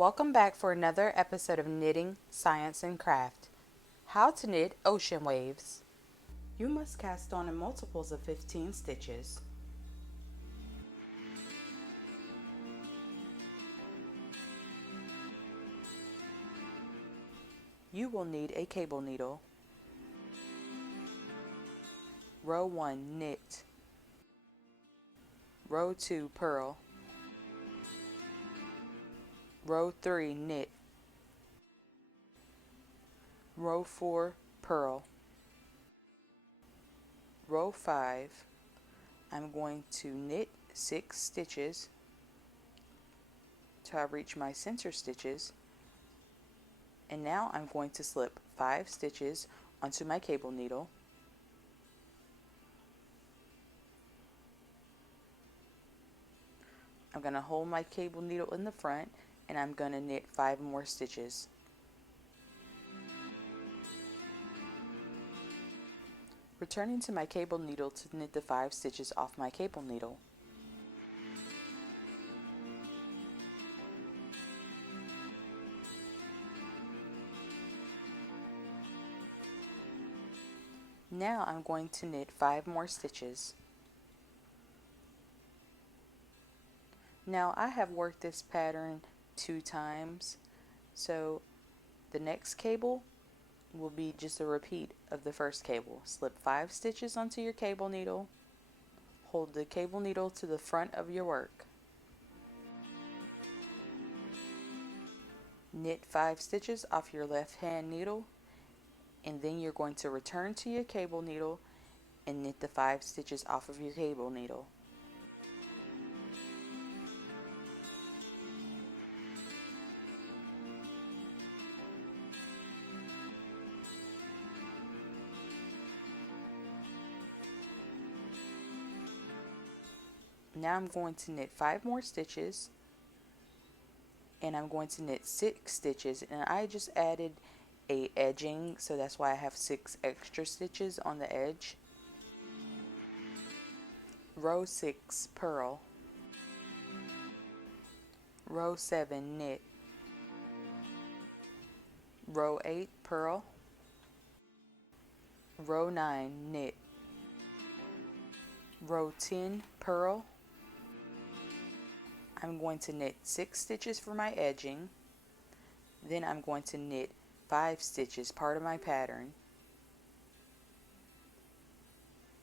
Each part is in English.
Welcome back for another episode of Knitting, Science, and Craft. How to knit ocean waves. You must cast on in multiples of 15 stitches. You will need a cable needle. Row 1 knit. Row 2 purl. Row 3 knit. Row 4 purl. Row 5 I'm going to knit 6 stitches till I reach my center stitches, and now I'm going to slip 5 stitches onto my cable needle. I'm going to hold my cable needle in the front and I'm going to knit 5 more stitches. Returning to my cable needle to knit the 5 stitches off my cable needle. Now I'm going to knit 5 more stitches. Now I have worked this pattern 2 times, so the next cable will be just a repeat of the first cable. Slip 5 stitches onto your cable needle. Hold the cable needle to the front of your work. Knit 5 stitches off your left hand needle, and then you're going to return to your cable needle and knit the 5 stitches off of your cable needle. Now I'm going to knit 5 more stitches, and I'm going to knit 6 stitches, and I just added a edging, so that's why I have 6 extra stitches on the edge. Row 6 purl. Row 7 knit. Row 8 purl. Row 9 knit. Row 10 purl. I'm going to knit 6 stitches for my edging. Then I'm going to knit 5 stitches, part of my pattern.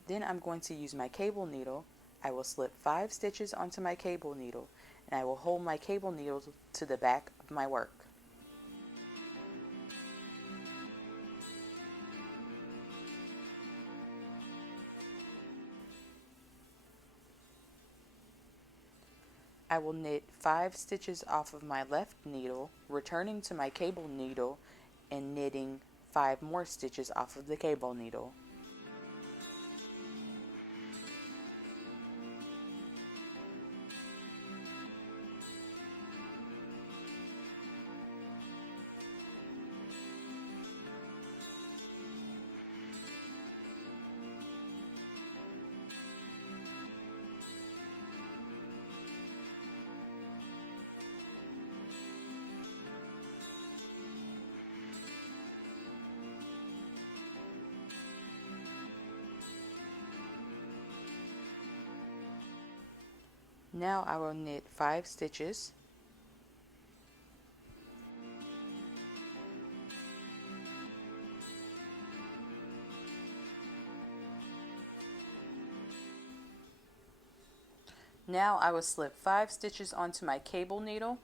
Then I'm going to use my cable needle. I will slip 5 stitches onto my cable needle, and I will hold my cable needle to the back of my work. I will knit 5 stitches off of my left needle, returning to my cable needle and knitting 5 more stitches off of the cable needle. Now I will knit 5 stitches. Now I will slip 5 stitches onto my cable needle.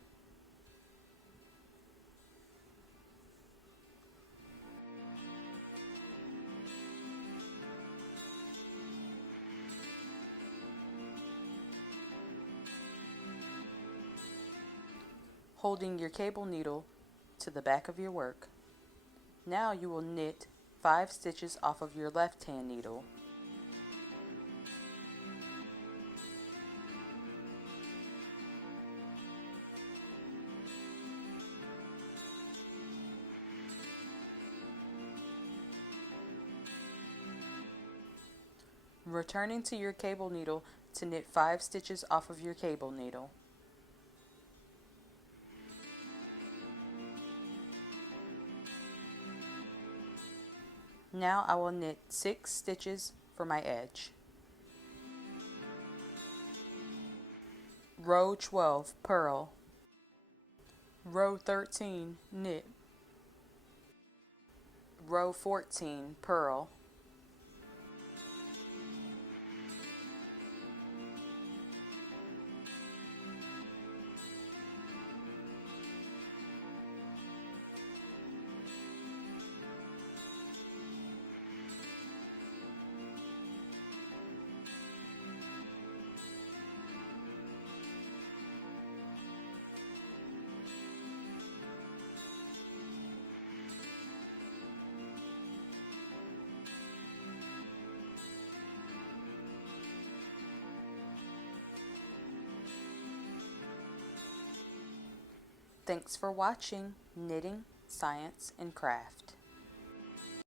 Holding your cable needle to the back of your work. Now you will knit 5 stitches off of your left hand needle. Returning to your cable needle to knit 5 stitches off of your cable needle. Now I will knit 6 stitches for my edge. Row 12, purl. Row 13, knit. Row 14, purl. Thanks for watching Knitting, Science, and Craft.